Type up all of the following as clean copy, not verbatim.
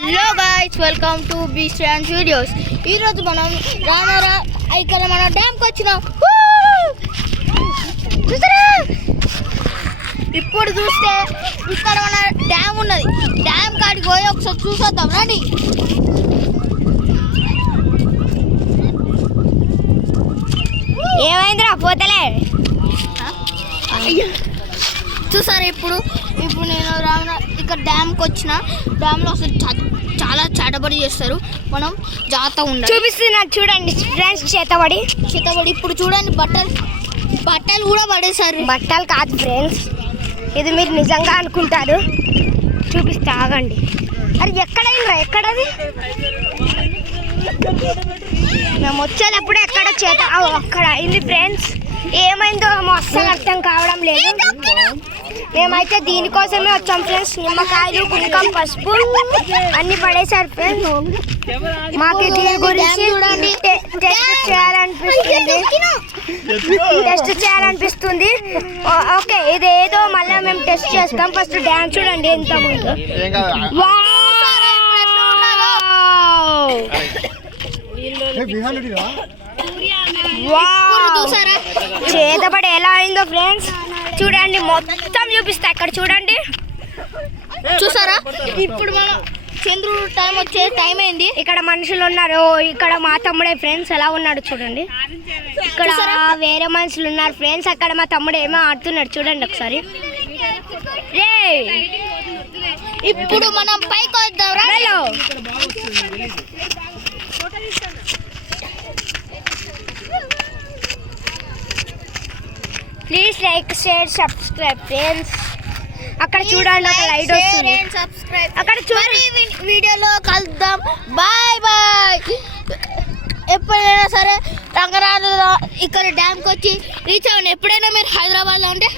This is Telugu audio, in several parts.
Hello guys, welcome to B stand videos. ఈరోజు మనం రామారా ఇక్కడ మన డ్యామ్కి వచ్చినాం. చూసారా, ఇప్పుడు చూస్తే ఇక్కడ మన డ్యామ్ ఉన్నది. డ్యామ్ కాడికి పోయి ఒకసారి చూసొద్దాం రండి. ఏమైందిరా పోతలే? చూసారా, ఇప్పుడు నేను రామరా ఇక్కడ డ్యామ్కి వచ్చిన. డ్యామ్లో అసలు చాలా చాటబడి చేస్తారు. మనం జాగ్రత్తగా ఉండాలి. చూపిస్తున్నా చూడండి ఫ్రెండ్స్, చేతబడి ఇప్పుడు చూడండి, బట్టలు కూడా పడేశారు. బట్టలు కాదు ఫ్రెండ్స్, ఇది మీరు నిజంగా అనుకుంటారు. చూపిస్తా ఆగండి. అది ఎక్కడది? మేము వచ్చేటప్పుడు ఎక్కడ అక్కడ అయింది ఫ్రెండ్స్. ఏమైందో అస్సలు అర్థం కావడం లేదు. మేమైతే దీనికోసమే వచ్చాం ఫ్రెండ్స్. నిమ్మకాయలు, కుంకం, పసుపు అన్ని పడేశారు ఫ్రెండ్స్. మాకు దీని గురించి టెస్ట్ చేయాలనిపిస్తుంది. ఓకే, ఇదేదో మళ్ళీ మేము టెస్ట్ చేస్తాం. ఫస్ట్ డ్యాన్స్ చూడండి ఎంత ముందు. చేతబడి ఎలా అయిందో ఫ్రెండ్స్ చూడండి, మొత్తం చూపిస్తా. ఇక్కడ చూడండి, చూసారా, ఇప్పుడు మనం చంద్రుడు టైం అయింది. ఇక్కడ మనుషులు ఉన్నారు. ఇక్కడ మా తమ్ముడే ఫ్రెండ్స్ ఎలా ఉన్నాడు చూడండి. ఇక్కడ వేరే మనుషులు ఉన్నారు ఫ్రెండ్స్. అక్కడ మా తమ్ముడు ఏమో ఆడుతున్నాడు చూడండి ఒకసారి. ఇప్పుడు మనం పైకి వద్దాం. Please like, share, subscribe friends. అక్కడ చూడండి ఒక లైట్ వస్తుంది. అక్కడ చూడండి. వీడియోలో కలుద్దాం. Bye bye. ఎప్పుడైనా సరే రంగరాజులో ఇక్కడ డ్యామ్కి వచ్చి రీచ్ అవ్వండి. ఎప్పుడైనా మీరు హైదరాబాద్లో ఉంటే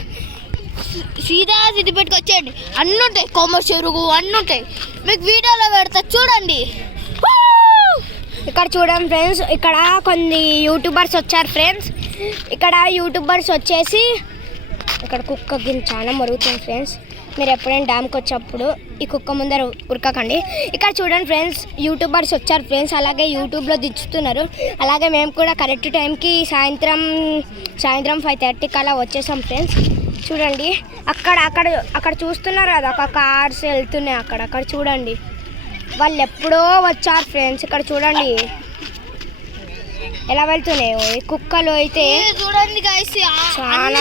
సీదా సిద్దిపేటకి వచ్చేయండి. అన్నీ ఉంటాయి, కొమ్మరి చెరువు అన్నీ ఉంటాయి. మీకు వీడియోలో పెడతా చూడండి. ఇక్కడ చూడండి ఫ్రెండ్స్, ఇక్కడ కొన్ని యూట్యూబర్స్ వచ్చారు ఫ్రెండ్స్. ఇక్కడ యూట్యూబర్స్ వచ్చేసి ఇక్కడ కుక్క గిన్నె చాలా మరుగుతుంది ఫ్రెండ్స్. మీరు ఎప్పుడైనా డ్యామ్కి వచ్చేటప్పుడు ఈ కుక్క ముందర ఉరకకండి. ఇక్కడ చూడండి ఫ్రెండ్స్, యూట్యూబర్స్ వచ్చారు ఫ్రెండ్స్. అలాగే యూట్యూబ్లో దించుతున్నారు. అలాగే మేము కూడా కరెక్ట్ టైంకి సాయంత్రం 5:30 అలా వచ్చేసాం ఫ్రెండ్స్. చూడండి, అక్కడ చూస్తున్నారు కదా, ఒక కార్స్ వెళ్తున్నాయి. అక్కడ చూడండి, వాళ్ళు ఎప్పుడో వచ్చారు ఫ్రెండ్స్. ఇక్కడ చూడండి ఎలా వెళ్తున్నాయో ఈ కుక్కలు. అయితే చూడండి చాలా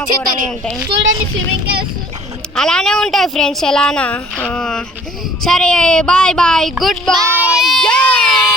ఉంటాయి. చూడండి, స్విమ్మింగ్ అలానే ఉంటాయి ఫ్రెండ్స్. ఎలానా? సరే, బాయ్ బాయ్, గుడ్ బాయ్.